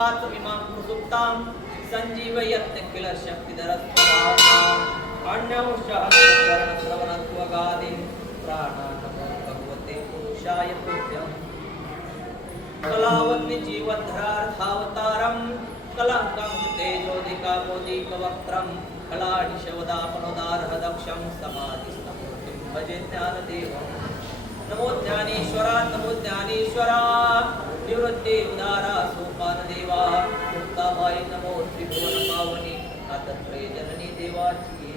इमां सुप्तां संजीवयत्य किल शक्तिधरस्वधाम् अन्यौषधकरणश्रवणत्वगादिं प्राणानमो भगवते पुरुषाय तुभ्यम् कलावन्यजीवधरार्थावतारं कलङ्कं तेजोदिकामोदिकवक्त्रं कलानिशवदापनोदारहदक्षं समाधिस्तमूर्तिं भजे ज्ञानदेवम् नमो ज्ञानेश्वरा निवृत्ति उदारा सोपान देवा मुक्ताबाई नमो त्रिभुवन पावनी आदत्रे जननी देवाची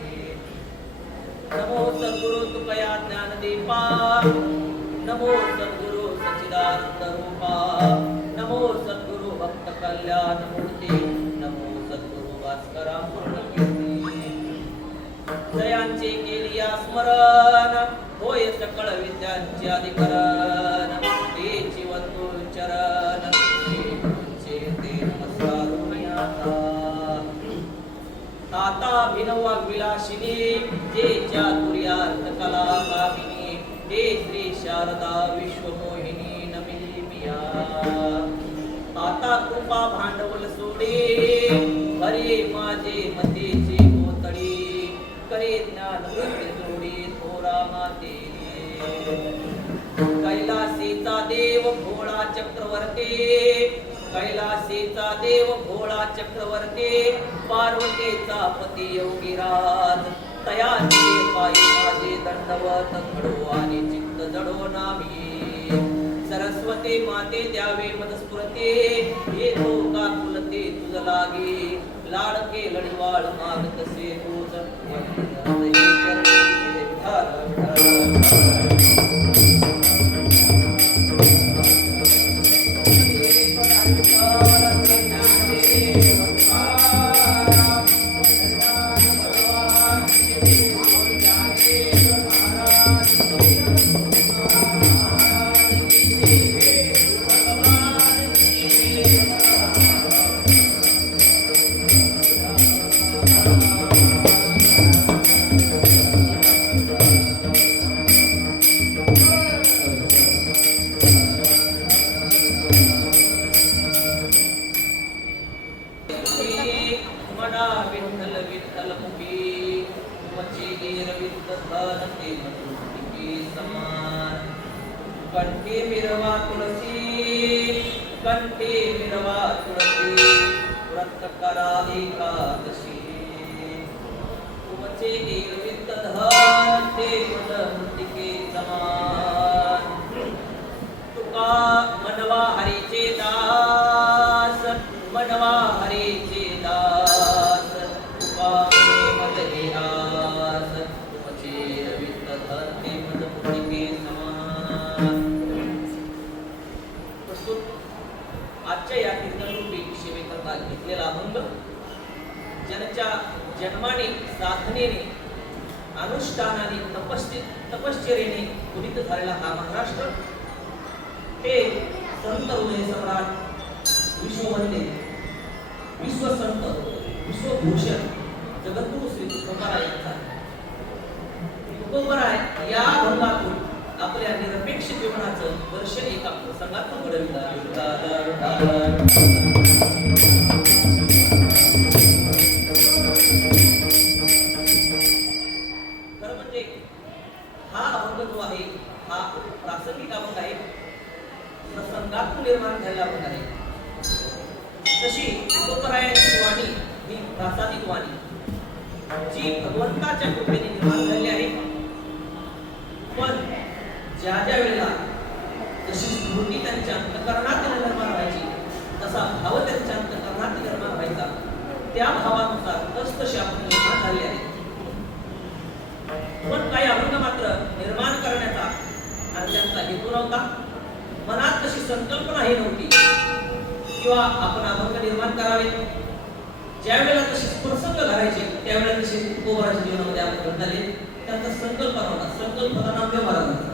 नमो सद्गुरु तुकया ज्ञान दीपा नमो सद्गुरु सच्चिदानंद रूपा नमो सद्गुरु भक्त कल्याण मूर्ती नमो सद्गुरु भास्करा पूर्णकीर्ती जयांचे केलिया स्मरण होय सकळ विद्यांचे अधिकरण ते जीवंतु चरण ते नमस्कार ताता भिनवा विलासिनी जे चातुर्यार्थ कला कामिनी ते श्री शारदा विश्वमोहिनी नमिली मिया ताता कृपा भांडवल सोडे हरे माझे मतेचे कोतडी करे ज्ञान वृत्ती जोडी थोरा माते कैलासीचा देव भोळा चक्रवर्ती कैलासीचा देव भोळा चक्रवर्ती पार्वतीचा पती योगीराज तयाचे पायी माझे दंडवत घडो आणि चित्त जडो नामी सरस्वती माते द्यावे मदस्फुरते येतो का कुलते तुझ लागे लाडके लढवाळ मागतसे तुझ कंठे मिरवा तुळसी व्रत कराधिकादशी तुमचे निर्वित धन ते मृतिके समान तुका मनवा हरीचे दास मनवा हरीचे दास तुका मद हे आस तुमचे निर्वित धन ते मृतिके समान आजच्या या कीर्तनरूपी सेवेकरता घेतलेला अभंग ज्यांच्या जन्माने साधनेने अनुष्ठानाने तपश्चर्येने पुनीत झालेला हा महाराष्ट्र हे संत हृदय सम्राट विश्ववंदे विश्वसंत विश्वभूषण जगद्गुरु श्री तुकोबाराय यांचा तुकोबाराय या अभंगातून आपल्या निरपेक्ष जीवनाचं दर्शन एका प्रसंगातून घडविलं खरं म्हणजे हा अभंग जो आहे हा प्रासंगिक अभंग आहे प्रसंगातून निर्माण झालेला अभंग आहे तशी तुकोबारायांची वाणी ही प्रासादिक वाणी जी भगवंताच्या कृपेने निर्माण झालेली आहे पण ज्या वेळेला जशी स्मृती त्यांच्या अंतःकरणात निर्माण व्हायची तसा भाव त्यांच्या अंतःकरणात निर्माण व्हायचा त्या भावानुसार तसतसे आपण निर्माण झाले आहे पण काही अभंग मात्र निर्माण करण्याचा आणि त्यांचा हेतू नव्हता मनात तशी संकल्पना ही नव्हती किंवा आपण अभंग निर्माण करावे ज्या वेळेला तसे प्रसंग घडायचे त्यावेळेला तसे तुकोबाराच्या जीवनामध्ये आपण घडले त्यांचा संकल्पना होता संकल्पना नाम व्यवहाराचा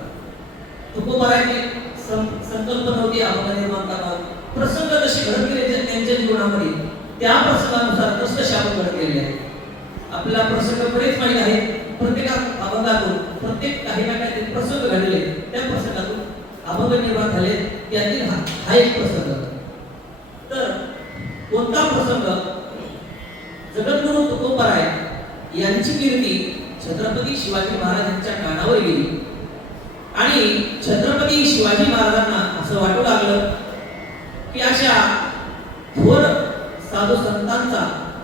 तुकोबाराची संकल्पना होती अभंग निर्माण करावा प्रसंग जसे घडत गेले त्यांच्या जीवनामध्ये त्या प्रसंगानुसार तसतसे आपण घडत गेलेले आहे आपल्याला प्रसंग बरेच माहीत आहे प्रत्येक अभंगातून प्रत्येक काही ना काही प्रसंग घडले त्या प्रसंगातून अभंग निर्माण झाले त्यातील हा एक प्रसंग तर कोणता प्रसंग जगद्गुरु तुकोबराय यांची कीर्ती छत्रपती शिवाजी महाराजांच्या कानावर गेली आणि छत्रपती शिवाजी महाराजांना असं वाटू लागलं की अशा थोर साधू संतांचा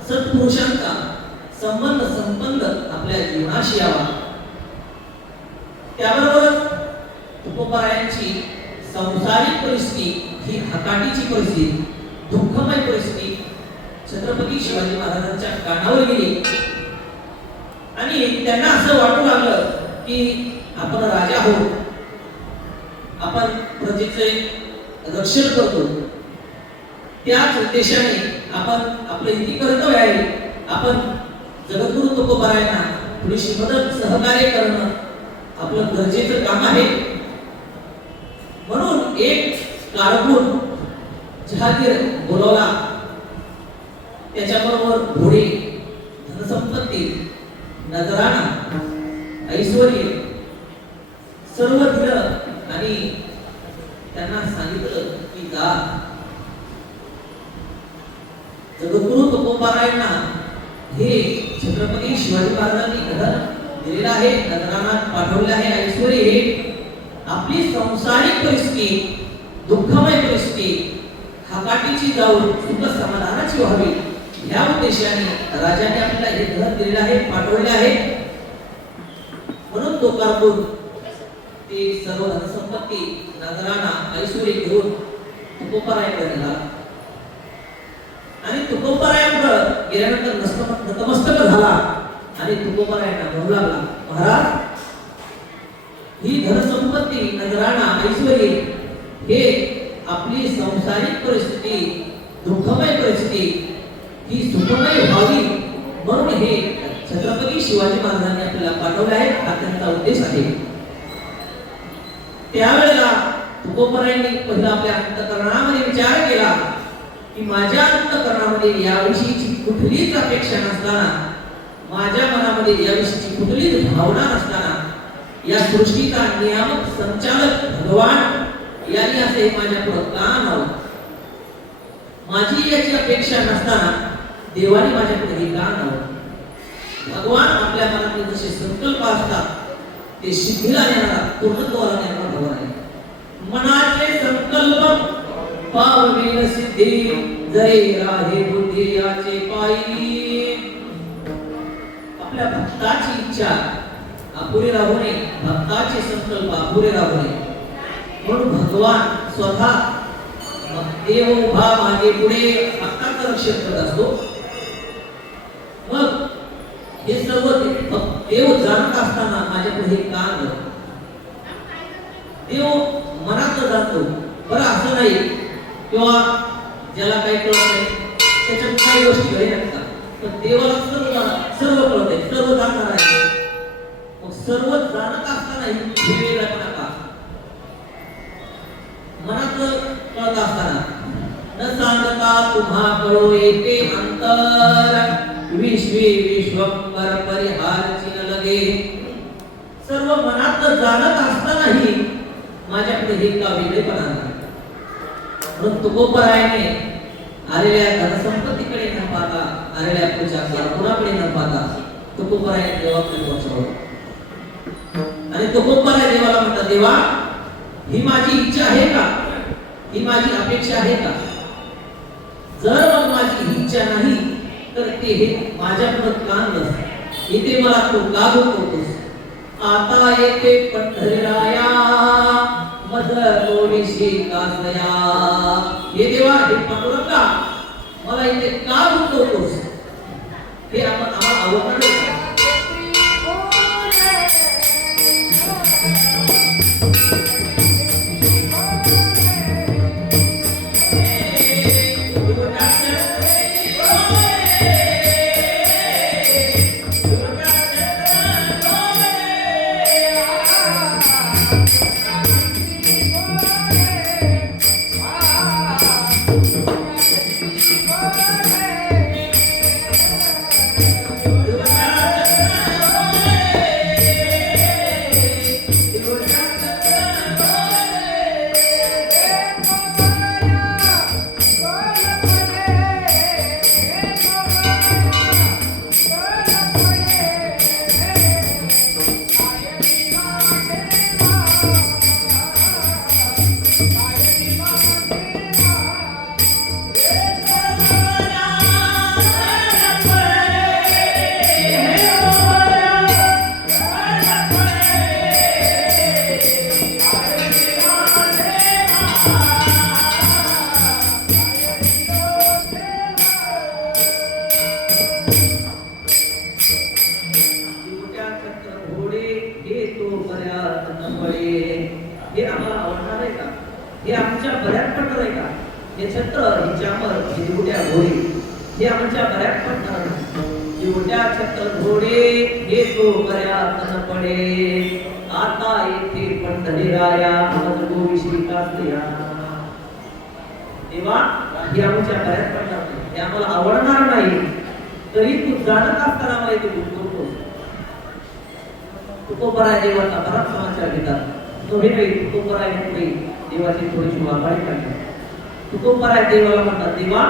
सत्पुरुषांचा संबंध आपल्या जीवनाशी यावा. त्याबरोबरच तुकोबरायांची संसारिक परिस्थिती ही हकाटीची परिस्थिती, दुःखमय परिस्थिती छत्रपती शिवाजी महाराजांच्या कानावर गेली आणि त्यांना असं वाटू लागलं की आपण राजा आहोत, आपण प्रजेचे रक्षण करतो, त्याच उद्देशाने आपण आपलं इति कर्तव्य आहे, आपण जगद्गुरु तुकोबरायांना थोडीशी मदत सहकार्य करणं आपलं गरजेचं काम आहे. म्हणून एक कारकून जहागीर बोलवला, त्याच्याबरोबर घोडे, धनसंपत्ती, नजराणा, ऐश्वर्य सर्व दिलं आणि त्यांना सांगितलं की जा जगद्गुरु तुकोबरायांना हे छत्रपती शिवाजी महाराजांनी घर दिलेलं आहे, नजराणा पाठवले आहे, ऐश्वर्य हे आपली संसारिक परिस्थिती, दुःखमय परिस्थिती हकाटीची जाऊन सुख समाधानाची व्हावी या उद्देशाने राजाने आपल्याला हे घर दिलेलं आहे, पाठवले आहे. म्हणून तो कारकून ते सर्व धनसंपत्ती, नजराणा, ऐश्वर्य घेऊन तुकोबरायांकडे गेला आणि तुकोबरायांकडे गेल्यानंतर नतमस्तक झाला आणि तुकोबरायांना म्हणू लागला, महाराज ही धनसंपत्ती, नजराणा, ऐश्वर्य हे आपली संसारिक परिस्थिती, दुःखमय परिस्थिती ही सुखमय व्हावी म्हणून हे छत्रपती शिवाजी महाराजांनी आपल्याला पाठवले आहे, हा त्यांचा उद्देश आहे. त्यावेळेला तुकोबरायांनी पहिला आपल्या अंतःकरणामध्ये विचार केला की माझ्या अंतःकरणामध्ये याविषयीची कुठलीच अपेक्षा नसताना, माझ्या मनामध्ये याविषयीची कुठलीच भावना नसताना या सृष्टीचा नियामक संचालक भगवान यांनी असे माझ्या पुढे का आणावं, माझी याची अपेक्षा नसताना देवाने माझ्या पुढे हे का आणावं. भगवान आपल्या मनातले जसे संकल्प असतात ते सिद्धीला नेणारा, पूर्णत्वाला नेणारा भगवान आहे. मनाचे संकल्प पावलेल सिद्धी, जरे राहे बुद्धी याचे पायी. आपल्या भक्ताची इच्छा अपुरी राहू नये, भक्ताचे संकल्प अपुरे राहू नये म्हणून भगवान स्वतः देव उभा मागे पुढे भक्ताचं रक्षण करत असतो. मग हे सर्व देव जाणत असताना माझ्या पुढे का आलं, देव मनात जातो. बरं असं नाही किंवा ज्याला काही कळत नाही त्याच्यात काही गोष्टी घरी नसतात, पण देवाला सर्व कळत आहे, सर्व जाणणार आहे. मग सर्व जाणत असताना ही वेगळेपणा का, मनात कळत असताना न सांगता तुम्हा कळो येते अंतर, विश्वे विश्वंबर परिहारची न लगे. सर्व मनात जाणत असतानाही माझ्याकडे हे का वेगळेपणा नाही. म्हणून तुकोबरायाने आलेल्या धनसंपत्तीकडे न पाहता, आलेल्या पूजा कारकुनाकडे न पाहता तुकोबरायाने देवाकडे पोहोचवलं आणि तुकोबराय देवाला म्हणतात, देवा ही माझी इच्छा आहे का, ही माझी अपेक्षा आहे का. जर मग माझी ही इच्छा नाही तर ते हे माझ्याकडे का नसतं, इथे मला तू का बोलतोस. आता येते पंढरीराया मज थोडीशी कासया. हे देवा हे पाठवलं का, मला इथे का बोलतोस, हे आपण आम्हाला आवडणार नाही. हे आमच्या बऱ्याच पडणार एवढ्या छत्र घोडे हे तो बऱ्यात न पडे आता येथे पंढरीराया मज गोविशी कासया तेव्हा हे आमच्या बऱ्याच पडणार हे आम्हाला आवडणार नाही तरी तू जाणत असताना मला इथे बोलतो तुकोबराय देवाचा बराच समाचार घेतात तो हे नाही तुकोबराय पुढे देवाची थोडीशी वापाळी काढली तुकोबराय देवाला म्हणतात देवा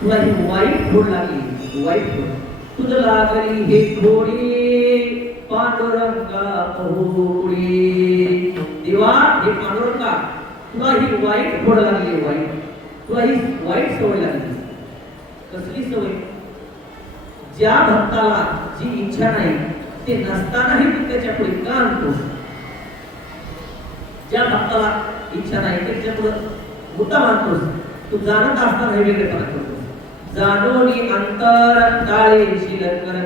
तुला ही वाईट घोड लागली वाईट घोड तुझ लागली हे घोडी पांडुरंगा पहुडी देवा हे पांडुरंगा तुला ही वाईट घोड लागली वाईट तुला ही वाईट सवय लागली कसली सवय ज्या भक्ताला जी इच्छा नाही ते नसतानाही तू त्याच्या पुढे का आणतोस ज्या भक्ताला इच्छा नाही त्याच्या पुढे मुद्दा मानतोस तू जाणत असताना हे वेगळेपणा करतोस जाणोनी अंतर टाळेशील कर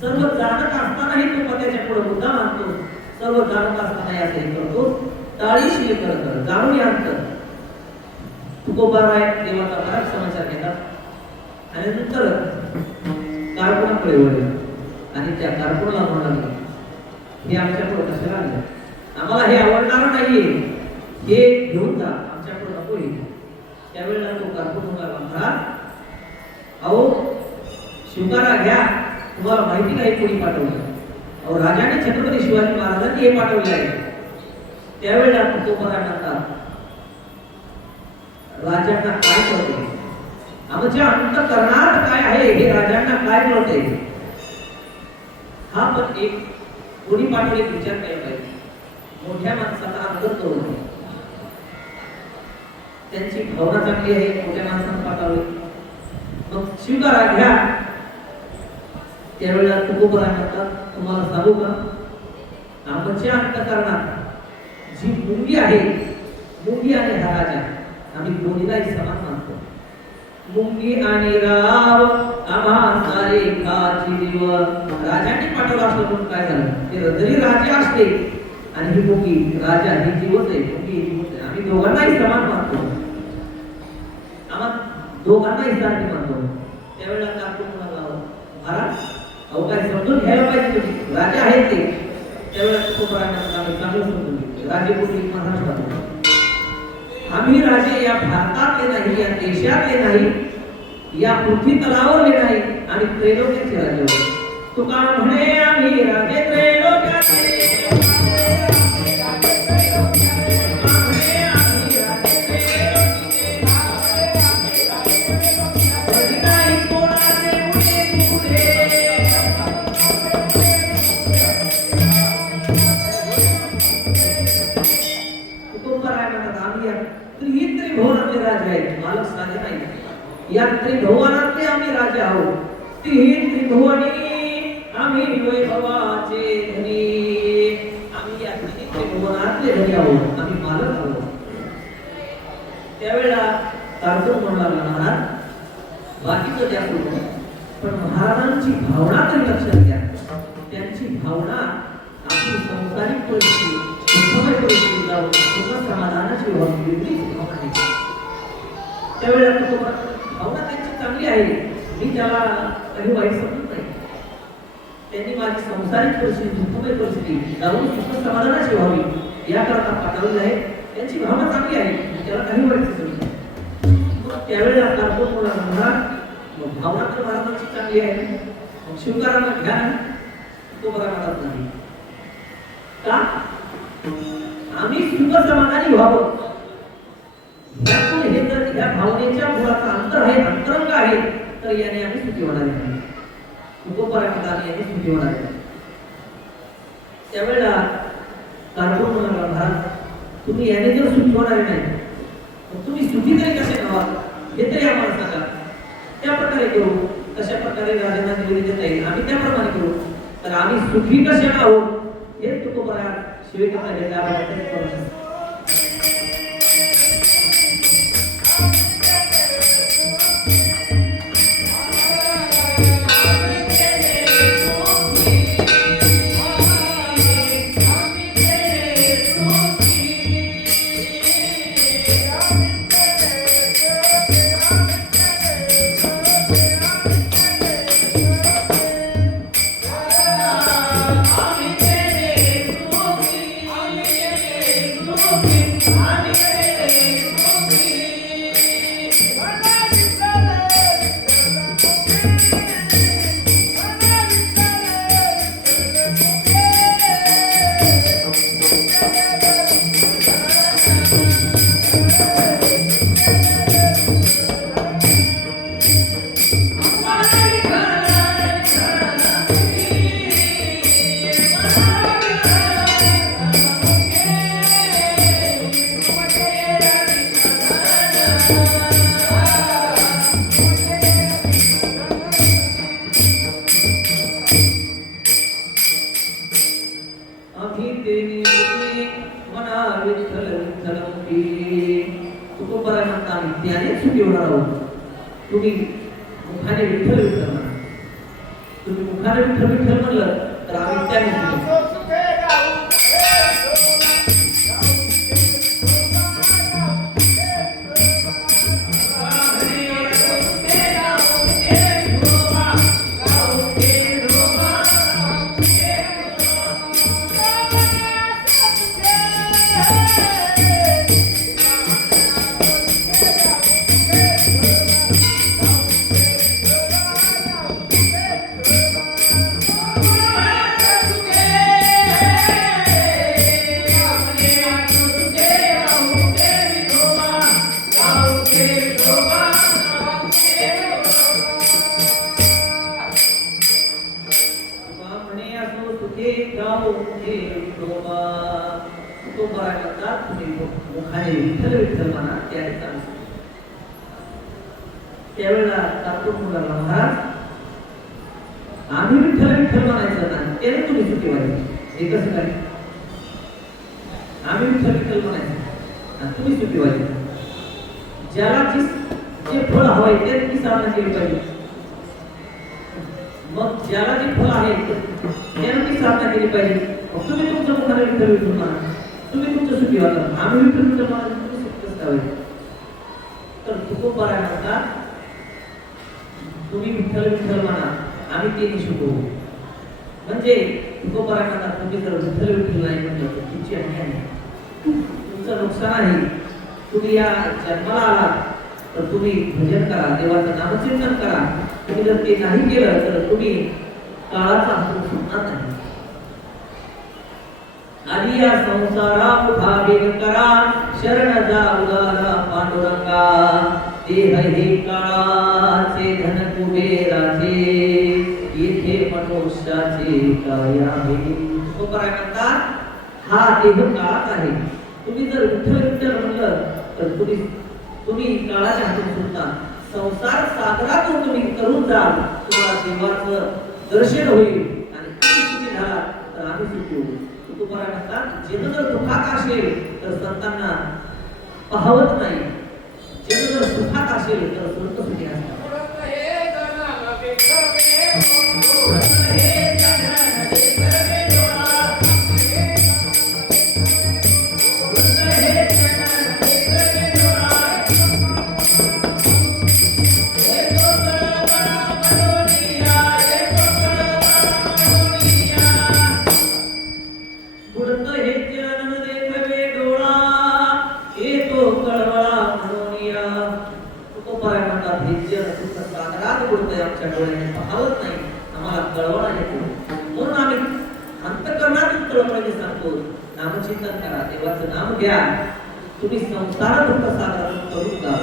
सर्व जाणत असतानाही तू त्याच्या पुढे मुद्दा मानतोस सर्व जाणत असताना असंही करतोस टाळीशील कर जाणोनी अंतर तुकोबाराय देवाचा बराच समाचार घेतात आणि नंतर कारकुनाकडे वळले आणि त्या कारकुनाला म्हणाले हे आमच्याकडे कशाला आले आम्हाला हे आवडणार नाहीये हे घेऊन जा आमच्याकडे नको हे त्यावेळेला तो कारकुन म्हणाला महाराज अहो शिवकारा घ्या तुम्हाला माहिती नाही कोणी पाठवलं अहो राजाने छत्रपती शिवाजी महाराजांनी हे पाठवले आहे त्यावेळेला तुकोबाराय म्हणतात राजांना काय कळते आमच्या अंतःकरणात काय आहे हे राजांना काय कळते हा पण एक कोणी पाठवले विचार केला पाहिजे मोठ्या माणसाचा आदर करू त्यांची भावना चांगली आहे मोठ्या माणसाने पाठवले मग स्वीकारा घ्या त्यावेळेला तुकोबराय म्हणतात तुम्हाला सांगू का आमच्या अंतःकरणात जी मुंगी आहे मुंगी आणि हा राजा आम्ही दोन्हीलाही समान मानतो मुंगी आणि राव आम्हा सारे काची जीव राजाने पाठवला असलं म्हणून काय झालं ते जरी राजा असते आणि ही मुंगी राजा ही जीवच आहे मुंगी जीवच आहे आम्ही दोघांनाही समान मानतो आम्हा दोघांनाही सारखे मानतो त्यावेळेला कारकुन म्हणाला महाराज अहो काय समजून घ्यायला पाहिजे तुम्ही राजा आहे ते त्यावेळेला तुकोबराय चांगलं समजून घेतलं राजे कुठे महाराष्ट्रात आम्ही राजे या भारतातले नाही या देशातले नाही या पृथ्वी तलावरले नाही आणि त्रैलोक्याचे राजे होते तुका म्हणे आम्ही राजे त्रैलोक्याचे मालक साधे नाही या त्रिभुवनातले आम्ही राजा आहोत ती त्रिभुवनी आम्ही वैभवाचे धनी आम्ही या त्रिभुवनातले धनी आहोत आम्ही मालक आहोत त्यावेळेला कारकुन म्हणाला महाराज बाकीचं द्या पण महाराजांची भावना तरी लक्षात घ्या त्यांची भावना आपली संसारिक परिस्थिती सुखमय परिस्थिती जाऊन सुख समाधानाची वेगळी भावना आहे त्यावेळेला भावना त्यांची चांगली आहे मी त्याला काही वाईट समजत नाही त्यांनी माझी संसारिक परिस्थिती दुःखमय परिस्थिती जाऊन सुख समाधानाची व्हावी याकरता पाठवली आहे त्यांची भावना चांगली आहे त्याला काही वाईट समजत नाही त्यावेळेला कारकुन म्हणाला भावना तर महाराजांची चांगली आहे मग स्वीकारांना घ्या तो बरा म्हणत नाही का आम्ही सुख समाधानी व्हावं हे जर या भावनेच्या मुळाचा अंतर आहे अंतरंग आहे तर याने आम्ही सुखी होणार नाही तुकोबराय याने सुखी होणार नाही त्यावेळेला कारकुन म्हणाला महाराज तुम्ही याने जर सुखी होणार नाही तुम्ही सुखी तरी कसे व्हावा हे तरी आम्हाला सांगा त्या प्रकारे करू कशा प्रकारे राजांना निवडून देता येईल आम्ही त्याप्रमाणे करू तर आम्ही सुखी कसे आहोत हे तुकोबराय शिवेकरता देता तुम्ही मुखाने विठ्ठल विठ्ठल म्हणा. तुम्ही मुखाने विठ्ठल विठ्ठल म्हणलं तर आम्ही त्याने सुखी. मुखाने विठ्ठल विठ्ठल म्हणा त्यावेळेला तात्पुर मुलाला महाराज आम्ही विठ्ठल विठ्ठल म्हणायचं ना त्याने तुम्ही सुखी व्हायचे. हे कसं काय? आम्ही विठ्ठल विठ्ठल म्हणायचं आणि तुम्ही सुखी व्हायचे. ज्याला जे फळ हवंय त्याने ती साधना केली पाहिजे. मग ज्याला जे फळ आहे त्याने ती साधना केली पाहिजे. तुम्ही तुमच्या मुखाने विठ्ठल विठ्ठल म्हणा, तुम्ही तुमचं सुखी व्हाल. आम्ही विठ्ठल विठ्ठल म्हणा, तुम्ही सुखी कसं व्हायचं? तर तुकोबाराय म्हणतात तुम्ही विठ्ठल विठ्ठल म्हणा आम्ही ते शिकवू. म्हणजे तुकोबाराय म्हणतात तुम्ही जर विठ्ठल विठ्ठल नाही म्हटलं तर तुमची अन्याय आहे, तुमचं नुकसान आहे. तुम्ही या जन्माला आलात तर तुम्ही भजन करा, देवाचं नामचिंतन करा. तुम्ही जर ते नाही केलं तर तुम्ही काळाचा हातून सुटणार नाही. आधी या संसारा उठा वेग करा, शरण जा उदारा पांडुरंगा. देह हे काळाचे धन कुबेराचे, येथे मनुष्याचे काय आहे. तुकोबाराय म्हणतात हा देह काळात आहे. तुम्ही जर विठ्ठल विठ्ठल म्हणलं तर तुम्ही काळाच्या हातून सुटता. संसार सागरातून तुम्ही करून जाल, तुम्हाला देवाचं दर्शन होईल आणि तुम्ही सुखी झाला तर आम्ही सुखी होऊ. तुकोबाराय म्हणतात जन जर दुःखात असेल तर संतांना पाहवत नाही, जन जर सुखात असेल तर संत सुखी असतात. पाहवत नाही, आम्हाला कळवळा येतो. म्हणून आम्ही अंतःकरणातून कळवळाने सांगतो नामचिंतन करा, देवाचं नाम घ्या. तुम्ही संसार दुःख सागरातून करून जा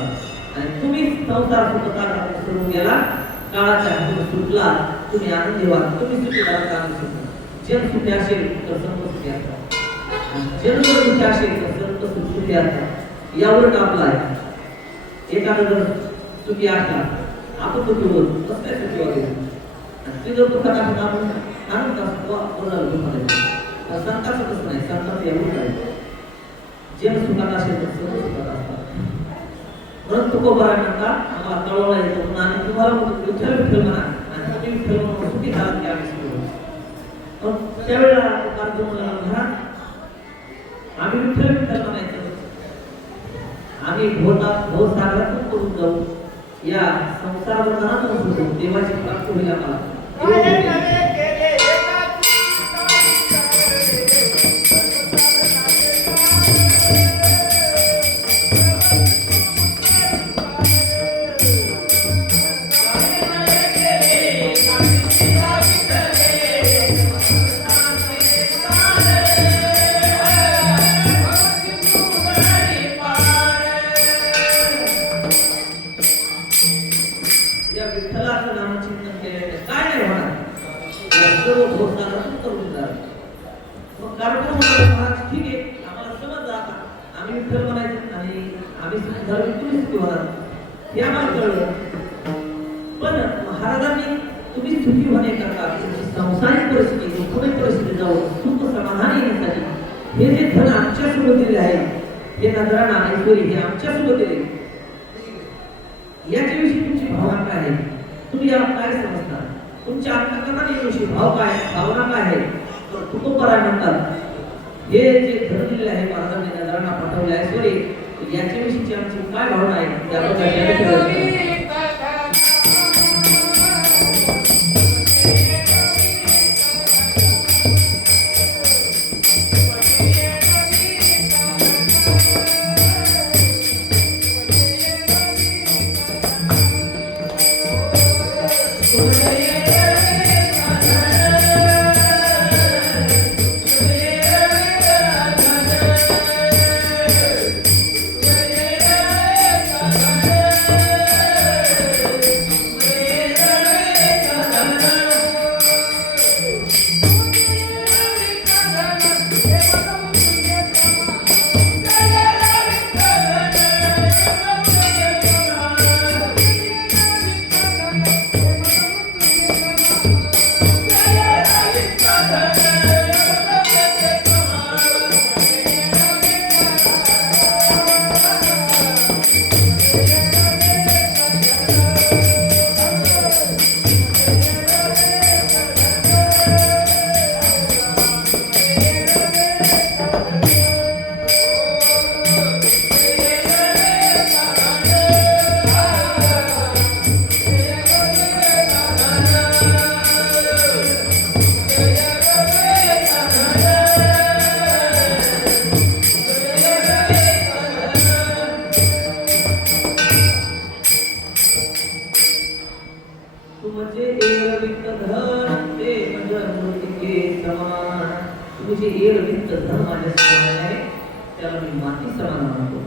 आणि तुम्ही संसार दुःख सागरातून सोडून गेला, काळाच्या हातून सुटला, तुम्ही आनंदी व्हा. तुम्ही सुखी झाला तर आम्ही सुखी. जन सुखी असेल तर संत सुखी असतात, जन जर सुखी असेल तर संत सुखी असतात. यावर आपला आहे. एखादा जर सुखी असला आपण दुःखी होत कसं काय सुखी वागेल. ते जर दुःखात आपण आनंद असतो कोणाला दुःखात संताचं कसं नाही. संताचं एवढं काय जन सुखात असेल तर सर्व सुखात असतात. म्हणून तुकोबाराय म्हणतात आम्हाला कळवळा येतो म्हणून आम्ही तुम्हाला विठ्ठल विठ्ठल म्हणा आणि तुम्ही विठ्ठल म्हणून सुखी झालात की आम्ही सुखी होतो. त्यावेळेला आम्ही विठ्ठल विठ्ठल म्हणायचं. आम्ही भवसागरातून करून जाऊ, या संसार बंधनातून सुटू, देवाची प्राप्ती होईल आम्हाला. विठ्ठलाचं नामचिंतन केल्याने काय नाही होणार. सर्व भवसागरातून करून जा. मग कार्यक्रम महाराज ठीक आहे, आम्हाला समज आता आम्ही विठ्ठल म्हणायचं आणि आम्ही सुद्धा तुम्ही सुखी होणार हे आम्हाला कळलं. पण महाराजांनी तुम्ही सुखी होण्याकरता संसारिक परिस्थिती दुःखमय परिस्थिती जाऊन सुख समाधान येण्यासाठी हे जे धन आमच्या सोबत दिले आहे, हे नजराणा ऐश्वरी हे आमच्या सोबत दिले, याच्याविषयी तुमची भावना काय आहे, तुम्ही याला काय समजता, तुमच्या अंतःकरणाविषयी भाव काय, भावना काय आहे. तर तुकोबाराय म्हणतात हे जे धन दिलेले आहे महाराजांनी नजरांना पाठवले आहे सोरे, याच्याविषयीची आमची काय भावना आहे त्याबद्दल त्याला मी माती समान म्हणतो.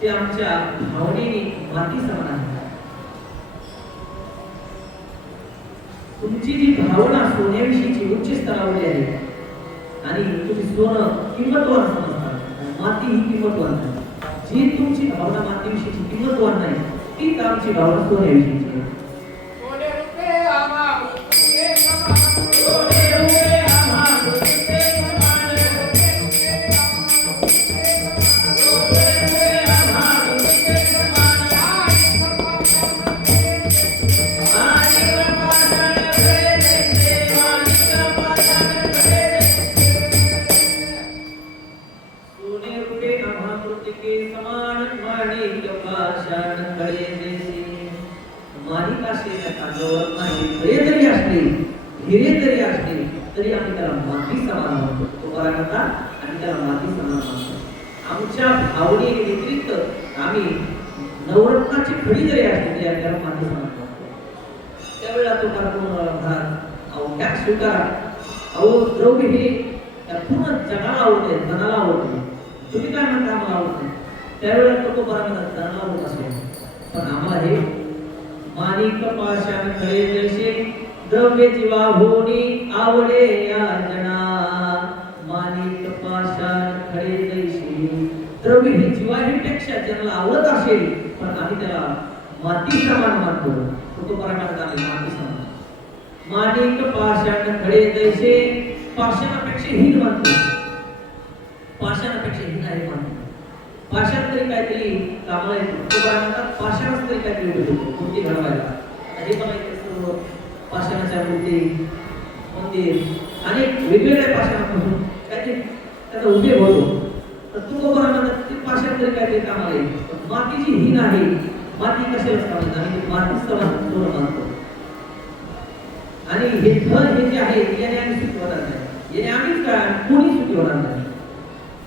ते आमच्या भावनेने माती समान आहे. तुमची जी भावना सोन्याविषयीची उच्च स्तरावरली आहे आणि तुम्ही सोनं किंमतवान समजता, माती ही किंमतवान नाही. जी तुमची भावना मातीविषयीची किंमतवान नाही, तीच आमची भावना सोन्याविषयीची आहे. हिरे जरी असले तरी आम्ही त्याला माती समान म्हणतो. तो बरा करता आणि त्याला माती समान म्हणतो. आमच्या भावने व्यतिरिक्त आम्ही नवरत्नाची खडी जरी असली तरी आम्ही त्याला माती समान म्हणतो. त्यावेळेला तो घरात अहो त्या स्वीकारा, अहो द्रव्य हे पूर्ण जगाला आवडते, धनाला आवडते. तुम्ही काय म्हणता आम्हाला आवडते, त्यावेळेला तो बरा म्हणतात धनाला आवडत असेल, पण आम्हाला हे माणिक पाषाण खडे जैसे द्रव्य जीवा होनी आवडे या जना. माणिक पाषाण खडे जैसे द्रव्य ही जीवाहीपेक्षा ज्यांना आवडत असेल पण आम्ही त्याला माती समान मानतो. तो परमात्मा माती समान. माणिक पाषाण खडे जैसे पाषाणापेक्षा हीन मानतो. पाषाणापेक्षा हीन आहे मानतो. पाषाण तरी काहीतरी कामाला येतो. तो परमात्मा पाषाणच तरी काहीतरी होतो मूर्ती घडवायला. हे पण सर्व पाषाणाच्या मूर्ती, मंदिर अनेक वेगवेगळ्या पाषाणापासून काहीतरी त्याचा उपयोग होतो. तर तो परमात्मा ते पाषाण तरी काहीतरी कामाला येतो. मातीची हीन आहे. माती कशाला समजत आणि माती समजून मानतो. आणि हे धन हे जे आहे याने आम्ही सुखी होणार नाही. याने आम्हीच काय कोणी सुखी होणार नाही.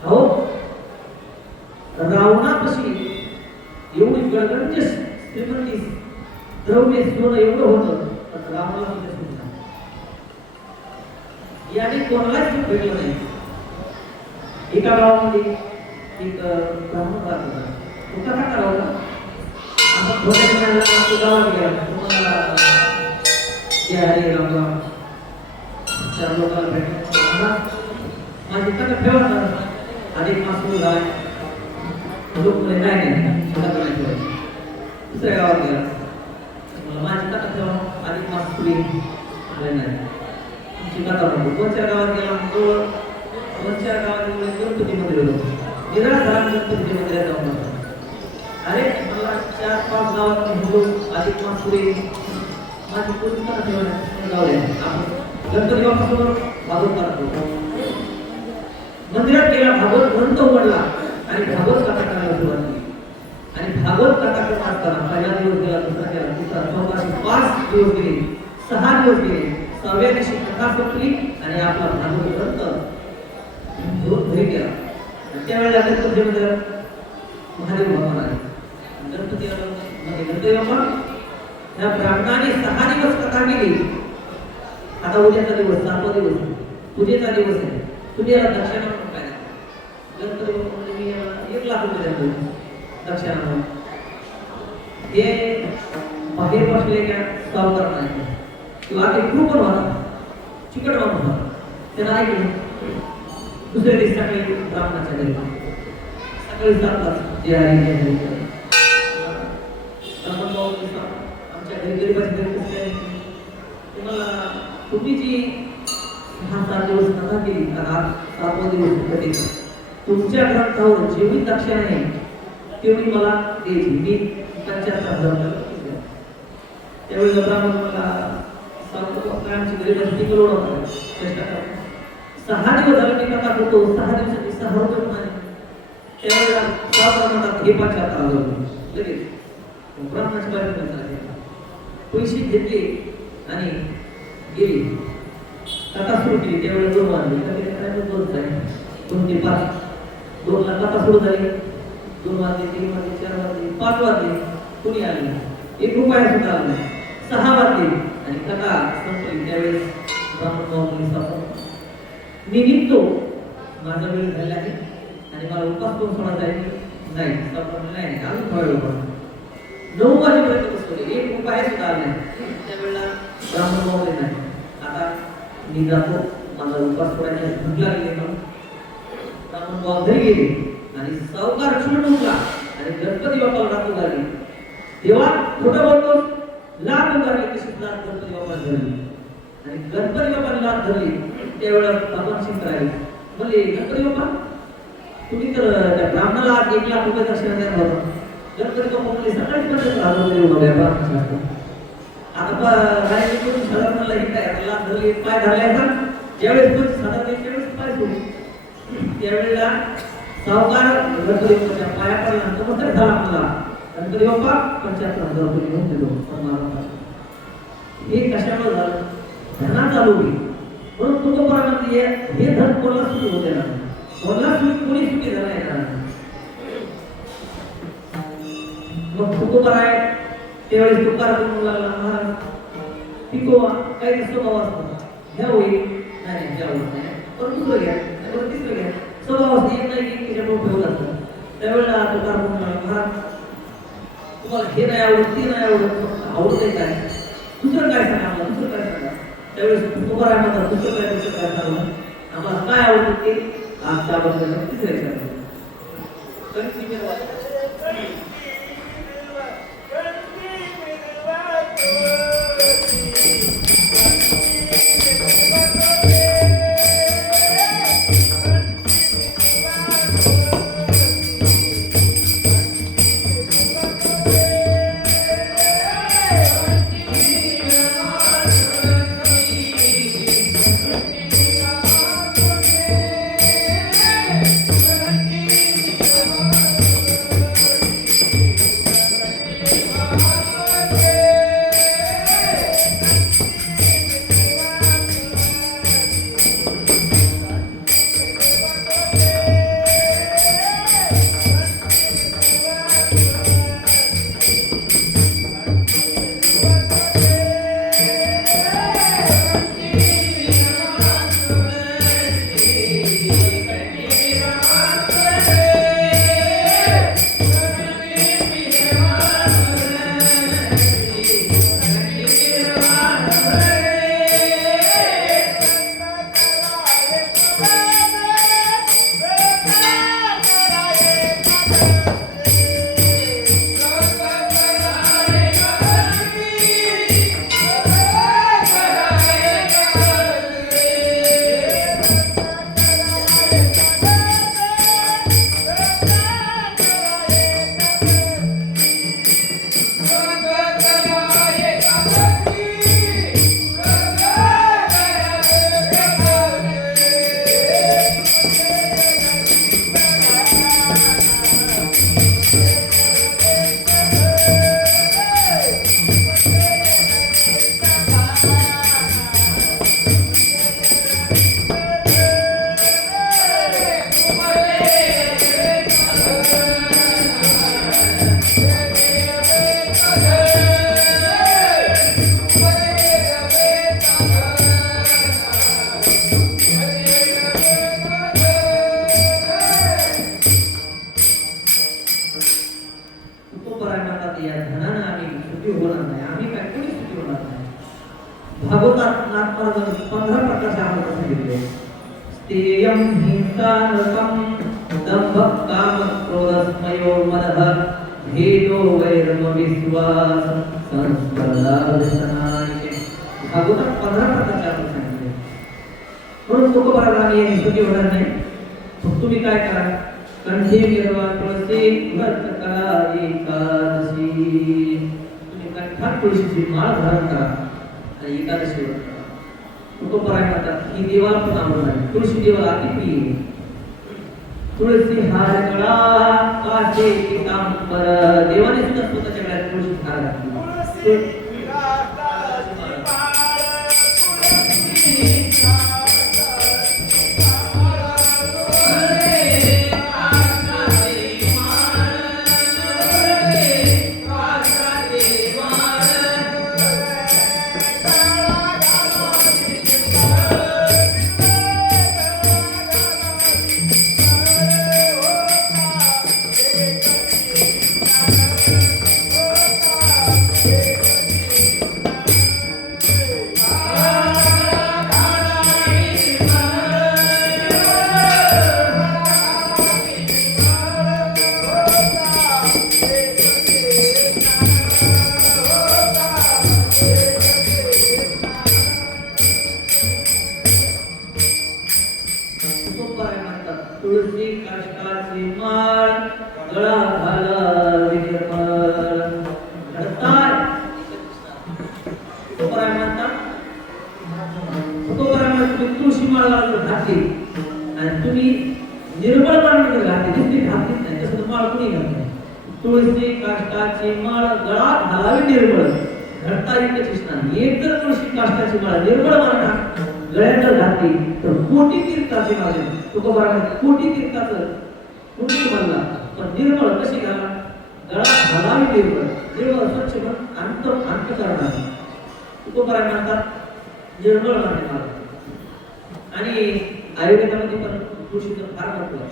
अहो रावणापाशी एवढी गडगंज श्रीमंती द्रव्य सोनं एवढं होतं तर रावणाला सुद्धा सुख नाही. याने कोणालाच सुख भेटलं नाही. एका गावामध्ये एक ब्राह्मण राहत होता. तो कसा करावा आपण थोड्या गावात गेला तुम्हाला हरे राम राम चार लोकांना भेटला माझी कथा ठेवा अधिक मास सुरू झाला. लोक म्हणे नाही नाही दुसऱ्या गावात गेला माझी कथा ठेवा अधिक मास सुरू नाही तुमची कथा नको. कोणत्या गावात गेला कोणत्या गावात गणपती मंदिर होतो. निराधार गणपती मंदिरात जाऊन अरे मला 4-5 गावात हिंदू अधिक मास पुढे माझी पूर्ण जाऊया आपण गणपती बाप्पासमोर भागवत करतो. मंदिरात गेला, भागवत ग्रंथ उघडला आणि भागवत कथा करायला सुरुवात केली. आणि भागवत कथा करत असताना पहिला दिवस गेला, दुसरा गेला, तिसरा, चौथा, 5 दिवस गेले, 6 दिवस गेले. 6व्या दिवशी कथा संपली आणि आपला भागवत ग्रंथ घरी गेला. त्यावेळेला गणपती मंदिरात महादेव भगवान आले. गणपती गणपती बाप्पा त्या ब्राह्मणाने 6 दिवस कथा केली. आता उद्याचा दिवस, 7वा दिवस, पूजेचा दिवस आहे. तुम्ही याला दक्षिणा म्हणून काय द्या? गणपती बाप्पा म्हणजे मी याला 1 लाख रुपये देतो दक्षिणा म्हणून. हे बाहेर बसलेल्या सावकार नाही किंवा ते खूप पण होता, चिकट माणूस होता. त्याला ऐकलं. दुसऱ्या दिवशी सकाळी ब्राह्मणाच्या घरी सकाळी 7 वाजता जे आहे आमच्या घरी गरीबाची घरी कसं काय तुम्हाला तुम्ही जी 6-7 दिवस कथा केली, 7वा दिवस कथेचा तुमच्या ग्रंथावर जेवढी दक्षिणा आहे तेवढी मला द्यायची. मी 75,000 त्यावेळी ब्राह्मण मला काय आमची गरीबाची टिकल ओढवणार चेष्टा करा. 6 दिवस झाले मी कथा करतो, 6 दिवसाची 6 रुपये नाही. त्यावेळेला म्हणतात हे 75,000 रुपये लगेच ब्राह्मणाची बाहेर पैसे घेतले आणि गेली. कथा सुरू केली. त्यावेळेला 2 वाजले. 2 ते 5, 2 ला कथा सुरू झाली. 2 वाजले, 3 वाजले, 4 वाजले, 5 वाजले. कुणी आले 1 रुपया सुद्धा आला नाही. 6 वाजले आणि कथा संपली. त्यावेळेस ब्राह्मण बाबांनी सांगितलं मी निघतो, माझा वेळ झाला आहे आणि मला उपास करून सोडा जाईल नाही. नाही अजून थोडा वेळ पडतो. 9 वाजेपर्यंत बसवले, 1 रुपया सुद्धा आला नाही. त्यावेळेला ब्राह्मण बाबांनी नाही आता मी जातो, माझा उपास सोडायचा भूक लागली म्हणून ब्राह्मण बाबा घरी गेले आणि सावकार छुटून उठला आणि गणपती बाप्पाला राखू लागली. तेव्हा खोटं बोलतो लाथ उगारली, तशीच लाथ गणपती बाप्पा धरली आणि गणपती बाप्पाने लाथ धरली. त्यावेळेला भगवान शंकर आले. म्हणले गणपती बाप्पा तुम्ही तर त्या ब्राह्मणाला 1 लाख रुपये दक्षिणा देणार होता. गणपती बाप्पा म्हणले सकाळी पण आता साधारणला हे काय लाथ धरली, पाय धरले. ज्यावेळेस 25,000 त्यावेळेस पाय सोडले. त्यावेळेला सावकार गणपती बाप्पाच्या पाया पडला. नमस्कार झाला मला गणपती बाप्पा 75,000 रुपये घेऊन देतो. हे कशामुळे झालं? धना चालू होईल म्हणून तुकोबारामध्ये हे धन कोणाला सुखी होते ना, कोणाला सुखी कोणी सुखी झाला येणार. मग तुकोबार आहे त्यावेळेस तुकार करून लागला महाराज पिको काही स्वभाव असतो घ्या होईल नाही घ्या होत नाही पण दुसरं घ्या परत तिसरं घ्या. स्वभाव असते एक नाही की त्याच्यामुळे उपयोग असतो. त्यावेळेला तुकार करून लागला महाराज तुम्हाला हे नाही आवडत, ते नाही आवडत, आवडतंय काय दुसरं काय सांगा आम्हाला, दुसरं काय सांगा. त्यावेळेस तुकोबार आहे म्हणतात दुसरं काय सांगलं आम्हाला काय आवडतं ते आज त्याबद्दल तिसऱ्या विचारतो. या धनानं आम्ही सुखी होणार नाही, आम्ही काय कोणी सुखी होणार नाही. भागवतात नाथमहाराजांनी 15 प्रकारचे आम्हाला सांगितले. स्तेयं हिंसानकं दंभ काम क्रोधस्मयो मदः भेदो वैरम विश्वास संस्पर्धादशनायके. भागवतात 15 प्रकारचे आम्हाला सांगितले. म्हणून तुकोबाराजांनी हे सुखी होणार नाही. तुम्ही काय करा, कंठे निर्वा तुळसी व्रत करा एकादशी. तुम्ही कंठात तुळशीची माळ धारण करा आणि एकादशी व्रत करा. तुकोबाराय म्हणतात ही देवाला पण आवडत नाही. तुळशी देवाला अति प्रिय. तुळसी हार गळा काचे पितांबर. देवाने सुद्धा स्वतःच्या गळ्यात तुळशी हार घातली. तुळसी काष्टाची माळ गळा घाला विनिर्मळ घडताय. तुकोबाराय म्हणतात तुळशी माळ घातली आणि तुम्ही निर्मळ पाणी घातली, दुसरी घातलीच नाही. तसं माळ कुणी घातली. तुळसी काष्टाची माळ गळा घालावी निर्मळ घडता एकच स्नान. एक जर तुळशी काष्टाची माळ निर्मळ माळ गळ्यात घातली तर कोटी तीर्थाचे माझे. तुकोबाराय कोटी तीर्थाचं कोटी म्हणला पण निर्मळ कशी घाला, गळा घालावी निर्मळ. निर्मळ स्वच्छ पण अंतःकरणाने. तुकोबाराय म्हणतात निर्मळ माने माळ. आणि आयुर्वेदामध्ये पण तुळशीचं फार महत्व आहे.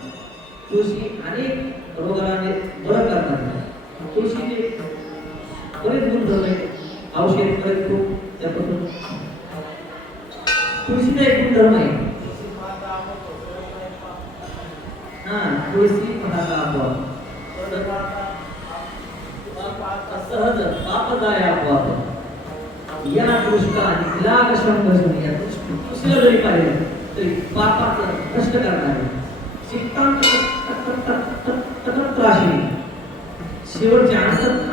तुळशी अनेक रोगाला बरं करतात. तुळशीचे बरेच गुणधर्म आहेत. औषध बरेच खूप त्यापासून. तुळशीचा एक गुणधर्म आहे. तुळसी पाहता आपोआप सहज पाप जाय आपोआप. या दृष्टा निलाग शंभजन. या दुसऱ्या जरी पाहिजे तरी पापाचं नष्ट करणारे चित्तांत त्राशी शेवटच्या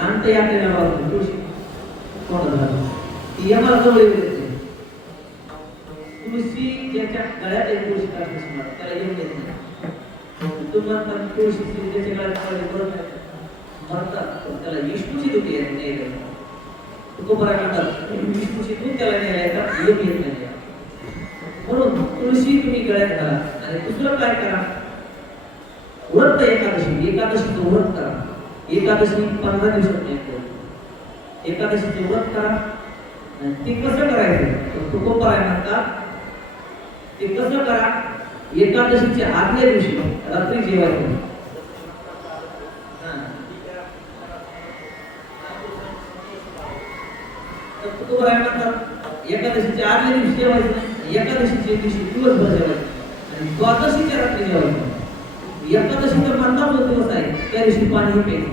अंत यात्रेला वावरते तुळशी. यमाला जवळ येते. तुळशी ज्याच्या गळ्यात एक तुळशी काष्टाची माळ त्याला येऊन देत नाही. तुम्हाला तुळशी ज्याच्या गळ्यात म्हणतात त्याला विष्णूची दुखी येत नाही. तुकोबाराय म्हणतात विष्णूची दूध त्याला न्यायला येत नाही. म्हणून तुळशी तुम्ही गळ्यात घाला. आणि दुसरं काय करा, व्रत एकादशी. एकादशीचं व्रत करा. एकादशी 15 दिवसात येते. एकादशीचं व्रत करा. ते कसं करायचं तुकोबाराय म्हणतात ते कसं करा, एकादशीच्या आदल्या दिवशी रात्री जेवायचं. तुकोबाराय म्हणतात एकादशीच्या आदल्या दिवशी जेवायचं नाही. एकादशीच्या दिवशी दिवसभर जेवायचं आणि द्वादशीच्या रात्री जेवायचं. एकादशीचा 15वा दिवस आहे त्या दिवशी पाणी प्यायचं.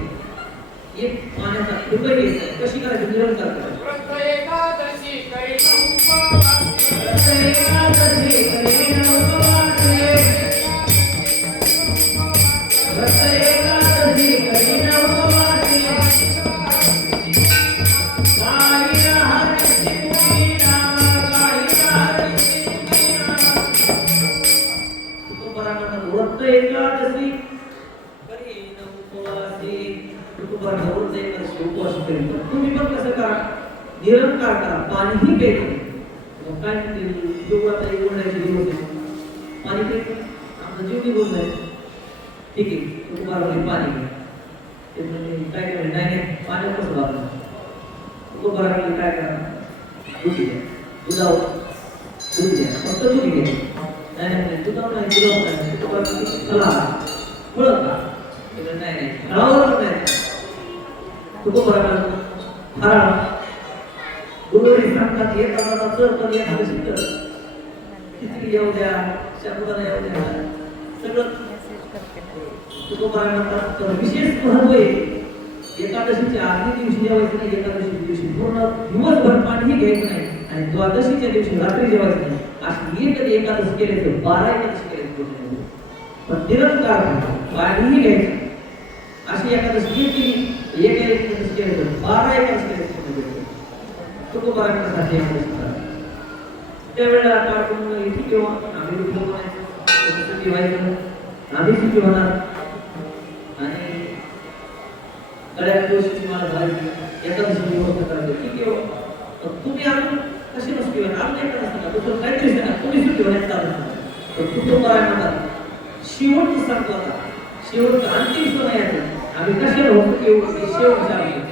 एक पाण्याचा डुबे घ्यायचा. कशी करायची निरंतर करायची. एकादशी करीन उपवास. एकादशी करीन उपवास. एकादशी करीन उपवास. एकादशी करीन उपवासी. तुकोबाराय एकादशी उपवास करीन. तुम्ही पण कसं करा, निरंकार करा. पाणीही प्यायचं. काय आता उन्हाळ्याचे दिवस आहे, पाणी प्यायचं आमचा जीव निघून जाईल. ठीक आहे तुकोबाराय पाणी घ्या. ते म्हणजे काय नाही पाणी कसं वापरायचं. तुकोबाराने काय करणार? दूध द्या, दुधावर दूध द्या, फक्त दूध घ्या. नाही दुधावर नाही, तुकोबाराने चला ओळख का? नाही फळावर नाही. तुकोबाराने फराळ गुरुवारी सांगतात एक आजाचा चर पण एखादशी कर, खिचडी येऊ द्या, साबुदाणा येऊ द्या, सगळं तुकोबाराने म्हणतात. तर विशेष महत्व आहे एकादशीच्या आदल्या दिवशी जेवायचं नाही, एकादशी दिवशी पूर्ण दिवसभर पाणीही घ्यायचं नाही आणि द्वादशीच्या दिवशी रात्री जेवायचं नाही. अशी एक एकादशी केले तर 12 एकादशी केले पण निरंकार पाणीही घ्यायचं. अशी एकादशी केली एक एकादशी केले तर 12 एकादशी केले तुकोबारांसाठी एकादशी करा. त्यावेळेला काढून इथे किंवा आम्ही उठलो म्हणायचं जेवायचं आम्ही सुखी होणार आणि गळ्यात दिवशी मला झाली एकादशी व्यवस्था करायची ठीक आहे. तुम्ही अजून कशी नसती अजून एकादशी का तुझं काहीतरी ना तुम्ही सुखी होण्यात चालू तर तुकोबारांना म्हणतात शेवटचं सांगतो आता शेवटचं अंतिम सण आहे आम्ही कशाला होतो की शेवटचं आहे.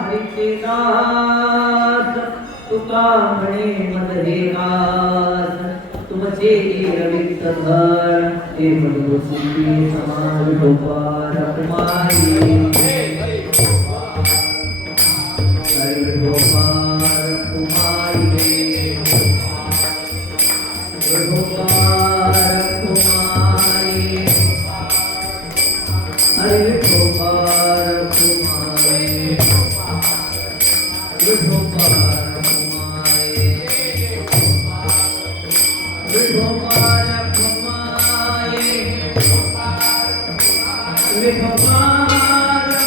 हरीचे दास तुका म्हणे मधे गास तुमचे रवित धर हे मधुसूती समान गोपाल कुमारी हरी गोपाल कुमारी गोपाल कुमारी हरि गोपाल कुमारी गोपाल कुमारी गोपाल कुमारी गोपाल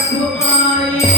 कुमारी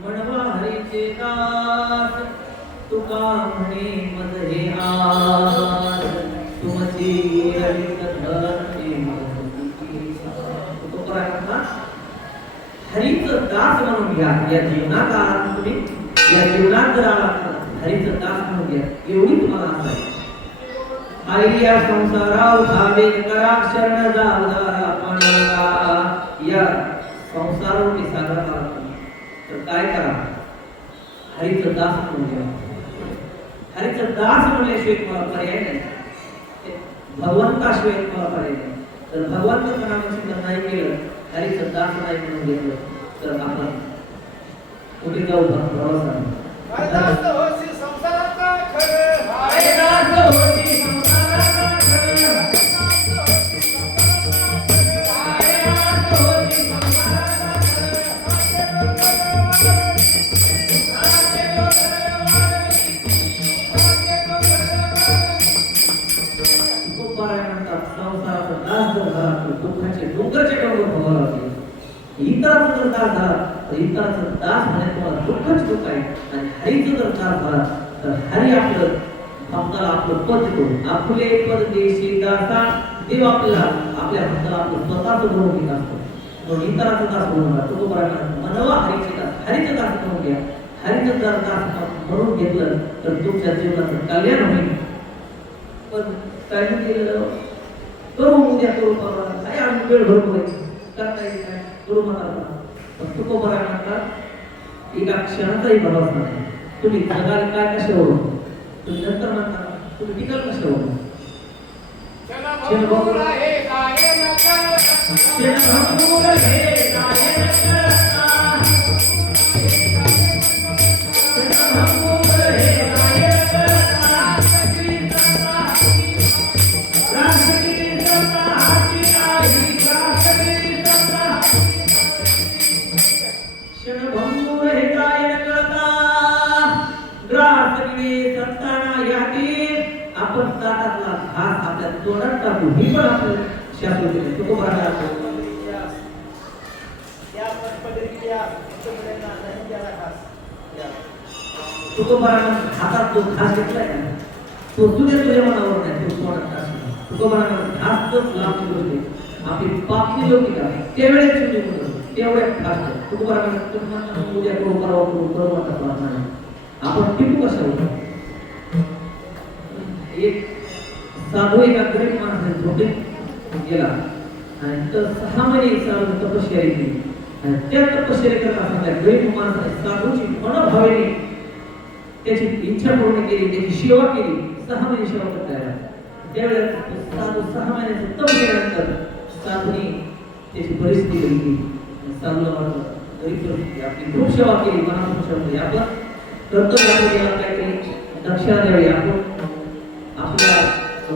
म्हणवा हरीचे दास तुका म्हणे मधे आस तुमची हरित धरते हरीचं दास म्हणून घ्या या जीवनात आहात तुम्ही या जीवनात जर आहात हरीचं दास म्हणून घ्या एवढी तुम्हाला असाय आई या संसारा उठावे करा शरण जावदारा पाण्याला या संसारावरती सागर करा तर काय करा हरीचं दास म्हणून घ्या हरीचं दास म्हणल्याशिवाय तुम्हाला पर्याय नाही भगवंताशिवाय तुम्हाला पर्याय नाही तर भगवंत नामाची नाही केलं हरीचं दास नाही म्हणून घेतलं तर आपण कुठे जाऊ प्रवासाला दुःखाचे डोंगरचे डोंगर भोगावे लागले इतरांचा जर दास झाला तर इतरांचा दास होण्यात तुम्हाला दुःखच दुःख आहे आणि हरीचं जर दास झाला तर हरी आपलं भक्ताला आपलं पद देतो आपले पद देशी दासा देव आपल्याला आपल्या भक्ताला आपलं स्वतःच बनवून घेत असतो म्हणून इतरांचा दास बनवून घ्या तो मनवा हरीचे दास हरीचं दास बनवून घ्या हरीचं जर दास म्हणून घेतलं तर तुमच्या जीवनाचं कल्याण होईल पण काय केलं करू उद्या करू परवा काय आम्ही वेळ भरपूर करता येईल काय करू म्हणा पण तुको बरा म्हणतात एका क्षणाचाही भरोसा नाही तुम्ही जगाल काय कशावर तुम्ही नंतर म्हणता तुम्ही टिकाल कशावर आपण ताटातला घास आपल्या तोंडात टाकू ही पण आपलं शास्त्र केले तो बघा तुकोबारानं हातात जो घास घेतलाय ना तो तुझ्या मनावर नाही तो तोंडात टाकतो तुकोबारानं घास जो लांब आपली पापी लोक त्यावेळेस तेवढ्या फास्ट तुकोबारा म्हणतात उद्या करू परवा करू परवा नाही. आपण टिपू कशावर? एक साधू एका गरीब माणसाने झोपेत गेला आणि तर 6 महिने साधू तपश्चर्या केली आणि त्या तपश्चर्या करत असताना गरीब माणसाने साधूची मनोभावेने त्याची इच्छा पूर्ण केली, त्याची सेवा केली. 6 महिने सेवा करता आला. त्यावेळेस साधू 6 महिन्याचं तप केल्यानंतर साधूने त्याची परिस्थिती बघितली. साधूला वाटलं गरीब परिस्थिती आपली खूप सेवा केली, मनापासून सेवा केली. आपण कर्तव्य आपल्याला काहीतरी दक्षिणा द्यावी, आपण आपल्या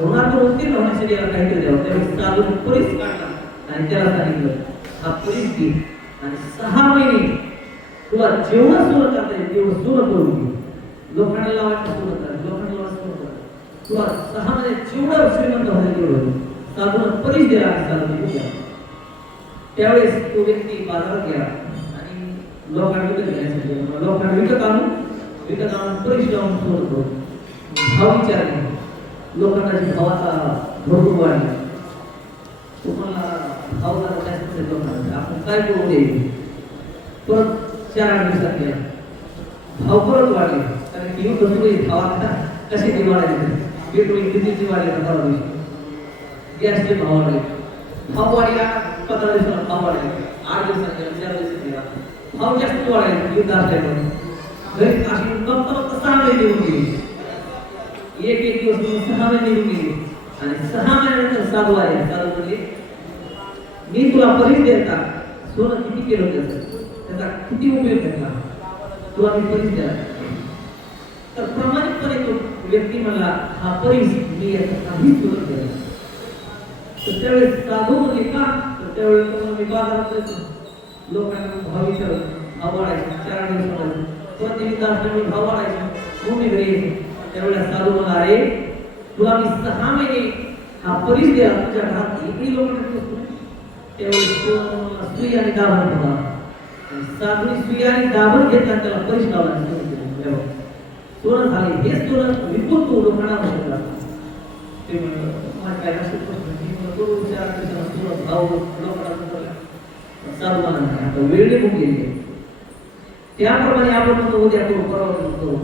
ऋणातून उत्तीर्ण होण्यासाठी याला काहीतरी द्यावं. त्यावेळेस साधूने परिस काढला आणि त्याला सांगितलं हा परिस घे आणि 6 महिने तुला जेवढं सोनं करता येईल तेवढं सोनं करून घे. लोखंडाला लावायचं सोनं कर, लोखंडाला लावायचं सोनं कर. तुला 6 महिने जेवढं श्रीमंत होईल तेवढं साधूनं परिस दिला आणि साधूने दिला. त्यावेळेस तो व्यक्ती बाजारात गेला आणि लोखंड विकत घेण्यासाठी लोखंड विकत आणून परिस लावून सोनं करून भाव विचारले. लोखंडाची भावाचा भरपूर वाढला. तुम्हाला भाव जरा जास्त लोखंडाचा आपण काय करू दे. परत 4-8 दिवसात गेला, भाव परत वाढले. कारण की युद्ध भावाला कसे वाढायचे, पेट्रोल कितीची वाढले परवा दिवशी गॅसचे भाव वाढले. भाव वाढला 15 दिवसाला भाव वाढले, 8 दिवसात गेला, 4 दिवसात गेला, भाव जास्त वाढले. युद्ध असल्यामुळे घरी अशी फक्त 6 महिने निघून गेली. एक दिवस 6 महिने निघून गेले आणि 6 महिन्यानंतर साधू आले. साधू म्हणले मी तुला परिस देता सोनं किती केलं त्याचा किती उपयोग घेतला तुला मी परिस द्या. तर प्रामाणिकपणे तो व्यक्ती म्हणला हा परिस मी याचा काहीच सोनं केलं. तर त्यावेळेस साधू म्हणजे का, तर त्यावेळेस मी बाजारात लोकांना भाव विचारत भाव वाढायचा. 4 दिवसामध्ये प्रतिनिधी असल्यामुळे भाव वाढायचा. कोणी घरी त्यावेळेस साधू म्हणला अरे तुला मी 6 महिने हा परिस दिला तुझ्या घरात इकडे लोक. त्यावेळेस सुई आणि दाभण होता. साधूने सुई आणि दाभण घेतला त्याला परिस लावला. सोनं झाले हे सोनं विपुल तो लोकांना म्हणला. ते म्हणलं काय नसेल भाव लोकांना साधू म्हणा वेळ निघून गेली. त्याप्रमाणे आपण म्हणतो उद्या करू परवा करू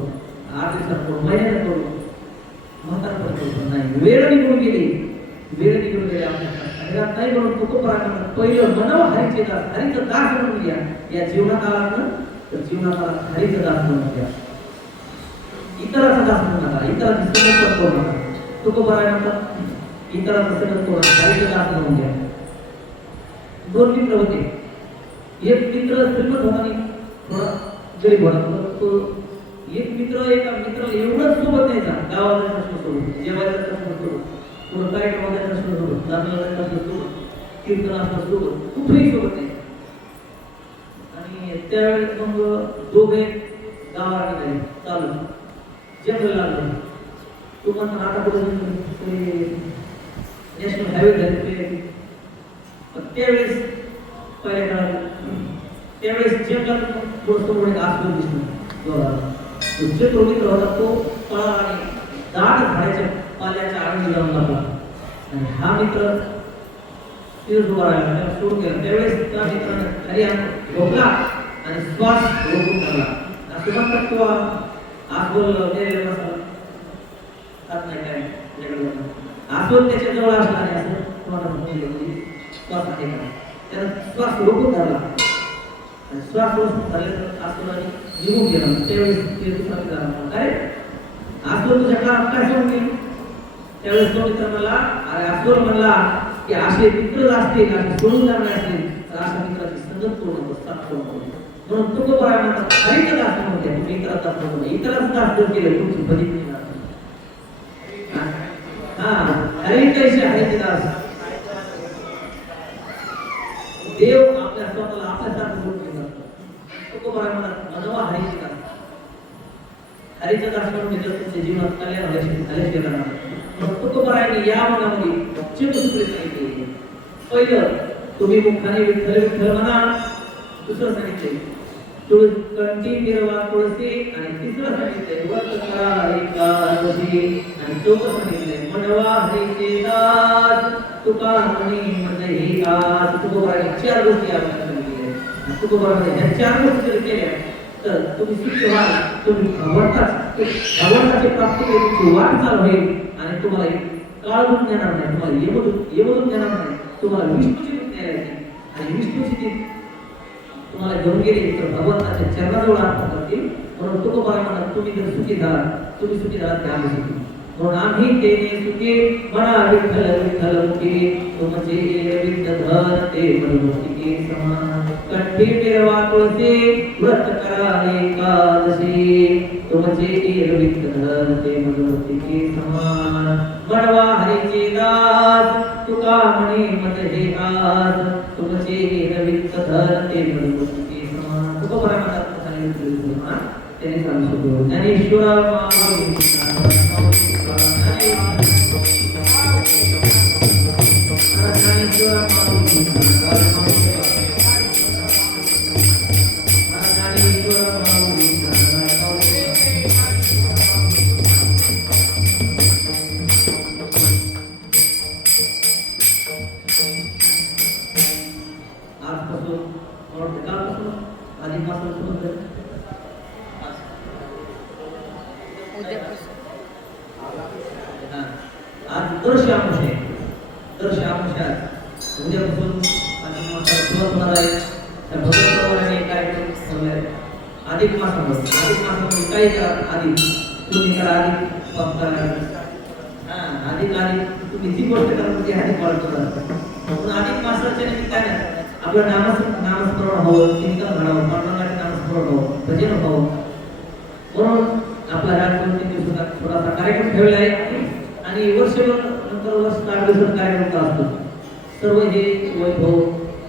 8 दिवसात करू महिन्यात करू म्हातारपण करू नाही. वेळ निघून गेली, वेळ निघून गेली. आपल्या नाही म्हणून तुकोबारांना पहिलं मनव हरीचे दास, हरीचं दास म्हणून घ्या. या जीवनात आलात ना तर जीवनात आला हरीचं दास म्हणून घ्या. इतराचा दास म्हणू नका, इतराची सेवा करू नका. तुकोबारांना इतराचं सेवन करू नका, हरीचं दास म्हणून घ्या. 2 मित्र होते. एक मित्र श्रीमंत होता आणि थोडा गरीब होता. तो एक मित्र एका मित्राला एवढंच सोबत न्यायचा, गावाला प्रश्न सोडून, जेवायचा प्रश्न सोडून, पुढं कार्यक्रमाचा प्रश्न सोडून, लग्नाचा प्रश्न सोडून, कीर्तनाचा सोडून, कुठेही सोबत नाही. आणि त्यावेळेस मग दोघे गावाला निघाले चालू जंगल लागलं. तो म्हणतो आता कुठे नॅशनल हायवे झाले. त्यावेळेस पहिल्या काळात त्यावेळेस जंगलात थोडं आसपास दिसतो. जो तो मित्र होता तो पळा आणि दाट झाडाच्या पाल्याच्या आडवी जाऊन लागला आणि हा मित्र तिथं उभा राहिला, त्याला सोडून गेला. त्यावेळेस त्या मित्राने खाली झोपला आणि श्वास रोखून धरला. असं म्हणतात किंवा आसबोल गेलेला बसला खात नाही काय आसबोल त्याच्या जवळ असला आणि असं तुम्हाला श्वास आहे का त्यानं श्वास रोखून धरला. श्वास झाल्यानंतर आसोलाने निघून गेला. त्यावेळेस ते दुसरा मित्र काय आसोल तुझ्या काळात काय सोडून गेली. त्यावेळेस तो मित्र म्हणला अरे आसोल म्हणला की असे मित्र असतील असे सोडून जाणारे असतील तर अशा मित्राची संगत करू नको, साथ करू नको. म्हणून तुकोबारा म्हणतात हरीचं दास म्हणून द्या. तुम्ही इतराचा दास म्हणून इतराचं दास जर केलं तुमची भली नाही. हा हरी कैसे हरीचे दास. देव आपल्या स्वतःला आपल्यासारखं बोलतो. तुकोबारा म्हणतात मनवा हरीचे दास. हरीचं दास म्हणून घेतलं तुमच्या जीवनात कल्याण आल्याशिवाय राहणार. म्हणून तुकोबाराने या मनामध्ये चिरसूत्री सांगितले. पहिलं तुम्ही मुखाने विठ्ठल विठ्ठल म्हणा. दुसरं सांगितले कंठी निर्वा तुळशी आणि तिसरं सांगितले व्रत करा एकादशी आणि चौथं सांगितले मनवा हरीचे दास तुका म्हणे म्हणजे ही आज. तुकोबाराने 4 गोष्टी आपल्याला सांगितल्या. तुकोबाराने ह्या 4 गोष्टी जर केल्या तर तुम्ही सुखी व्हाल, तुम्ही भगवंताची प्राप्ती केली वाटचाल होईल आणि तुम्हाला काळून देणार नाही, तुम्हाला येमधून देणार नाही, तुम्हाला विष्णूची रूप द्यायला येते आणि विष्णूची ती तुम्हाला घेऊन गेली तर भगवंताच्या चरणाजवळ अर्पण करतील. म्हणून तुकोबारा म्हणतात तुम्ही जर सुखी झालात ते आम्ही सुखी. म्हणून आम्ही तेने सुखी म्हणा विठ्ठल विठ्ठल मुखी तुमचे विठ्ठल ते मनमुक्ती समान कंठी फिरवा तुळसे व्रत करा एकादशी तुमचे विठ्ठल ते मनमुक्ती समान बनवा हरीचे दास तुका म्हणे मत हे आज तुमचे विठ्ठल ते मनमुक्ती समान. तुकोबारा म्हणतात त्याने सांगतो ज्ञानेश्वरा उद्यापासून सुरुवात होणार आहे. त्या भगवंताने कार्यक्रम ठेवले आहे. अधिक मासामध्ये काही करा, अधिक तुम्ही करा, अधिक पाप करा. अधिक तुम्ही जी गोष्ट करा ती अधिक वाढतो. म्हणून अधिक मासाच्या निमित्ताने आपलं नामस्मरण हवं, चिंतन घडावं, पांडुरंगाचे नामस्मरण हवं, भजन हवं. म्हणून आपला ह्या 2-3 दिवसाचा थोडासा कार्यक्रम ठेवला आहे आणि वर्षभर नंतर वर्ष 8 दिवसाचा कार्यक्रम असतो. सर्व हे वैभव,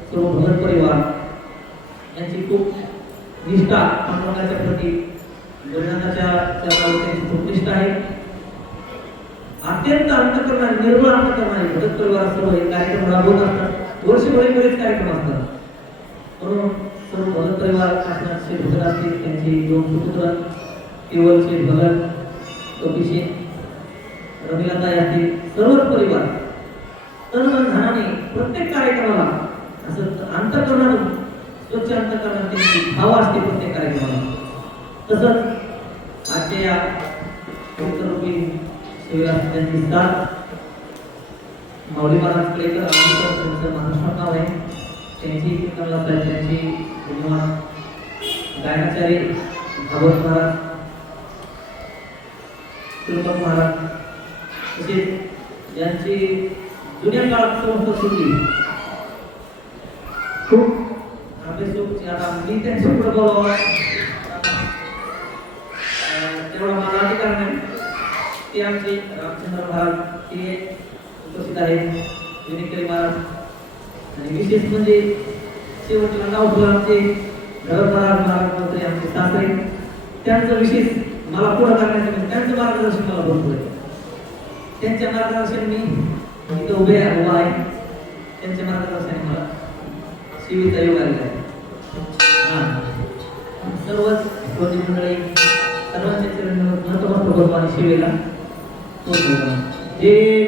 सर्व भगत परिवार यांची खूप निष्ठा पांडुरंगाच्या प्रती, भजनाच्या त्यांची खूप निष्ठा आहे. अत्यंत अंतःकरणाने, निर्मळ अंतःकरणाने भगत परिवार सर्व हे कार्यक्रम राबवत असतात. वर्षभर बरेच कार्यक्रम असतात. म्हणून सर्व भगत परिवार शासनाचे भगत असतील, त्यांचे 2 सुपुत्र केवळचे भगत कपिशे रविलाताई असतील, सर्वच परिवार धनाने प्रत्येक कार्यक्रमाला असं अंतःकरणाने स्वच्छ अंतःकरणाने त्यांची भाव असते प्रत्येक कार्यक्रमाला. तसंच आजच्या या पवित्ररूपी सेवेला त्यांची साथ माऊली महाराज केळकर त्यांचं महाराष्ट्र नाव आहे. त्यांची कीर्तनला त्यांची धन्यवाद गायनाचार्य भागवत महाराज, तिरुपती महाराज तसेच यांची जुन्या काळात संस्था सुटली खूप आपले सोबत. आता मी त्यांच्याकडे बोलावं तेवढा मला अधिकार नाही. ते आमचे रामचंद्र महाराज ते उपस्थित आहेत, विनिकरी महाराज आणि विशेष म्हणजे शेवटला नाव आमचे महाराज मंत्री आमचे सासरे. त्यांचं विशेष मला पुढं करण्याचं त्यांचं मार्गदर्शन मला भरपूर आहे. त्यांच्या मार्गदर्शन मी इथं उभा आहे. त्यांच्या मार्गदर्शनाने मला सेवेचा योग आलेला आहे. सर्वच मंडळी सर्वांच्या चरणी नतमस्तक होतो आणि सेवेला जय